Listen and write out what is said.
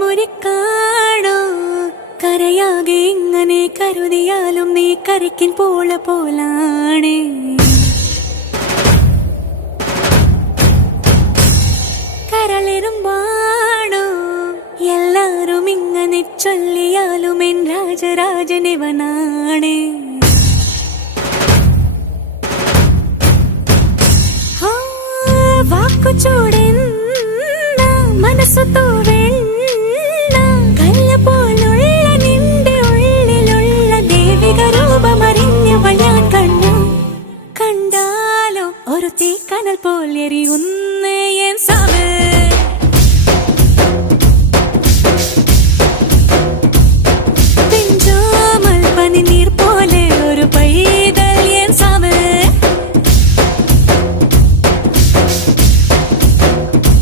മുറിക്കാണോ കരയാകെ ഇങ്ങനെ കരുതിയാലും നീ കരയ്ക്കിൻ പോലാണ് കരളിരുമ്പാണോ എല്ലാരും ഇങ്ങനെ ചൊല്ലിയാലും എൻ രാജരാജനിവനാണ്